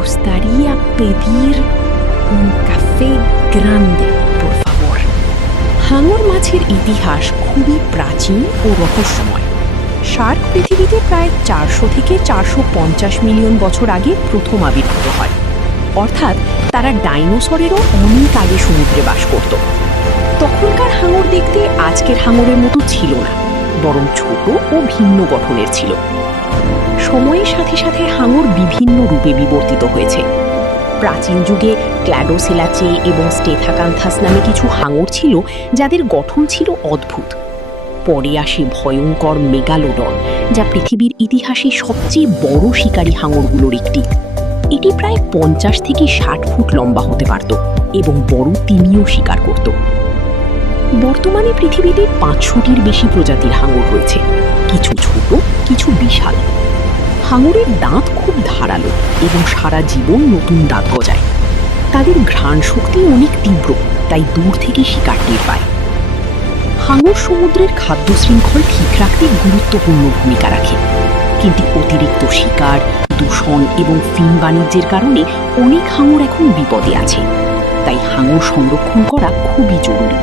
gustaría pedir un café grande, por favor. হাঙর মাছের ইতিহাস খুবই প্রাচীন ও রহস্যময়। শার্ক পৃথিবীতে প্রায় 400 থেকে 450 মিলিয়ন বছর আগে প্রথম আবির্ভূত হয়, অর্থাৎ তারা ডাইনোসরেরও অনেক আগে সমুদ্রে বাস করত। তখনকার হাঙর দেখতে আজকের হাঙরের মতো ছিল না, বরং ছোট ও ভিন্ন গঠনের ছিল। সময়ের সাথে সাথে হাঙর বিভিন্ন রূপে বিবর্তিত হয়েছে। প্রাচীন যুগে ক্ল্যাডোসেলাচে এবং স্টেথাকান্থাস নামে কিছু হাঙর ছিল যাদের গঠন ছিল অদ্ভুত। পরে আসে ভয়ঙ্কর মেগালোডন, যা পৃথিবীর ইতিহাসে সবচেয়ে বড় শিকারী হাঙরগুলোর একটি। এটি প্রায় 50 থেকে 60 ফুট লম্বা হতে পারত এবং বড় তিমিও শিকার করত। বর্তমানে পৃথিবীতে 500টির বেশি প্রজাতির হাঙর রয়েছে, কিছু ছোট, কিছু বিশাল। হাঙরের দাঁত খুব ধারালো এবং সারা জীবন নতুন দাঁত গজায়। তাদের ঘ্রাণ শক্তি অনেক তীব্র, তাই দূর থেকে শিকার টের পায়। হাঙর সমুদ্রের খাদ্য শৃঙ্খল ঠিক রাখতে গুরুত্বপূর্ণ ভূমিকা রাখে, কিন্তু অতিরিক্ত শিকার, দূষণ এবং ফিন বাণিজ্যের কারণে অনেক হাঙর এখন বিপদে আছে। তাই হাঙর সংরক্ষণ করা খুবই জরুরি।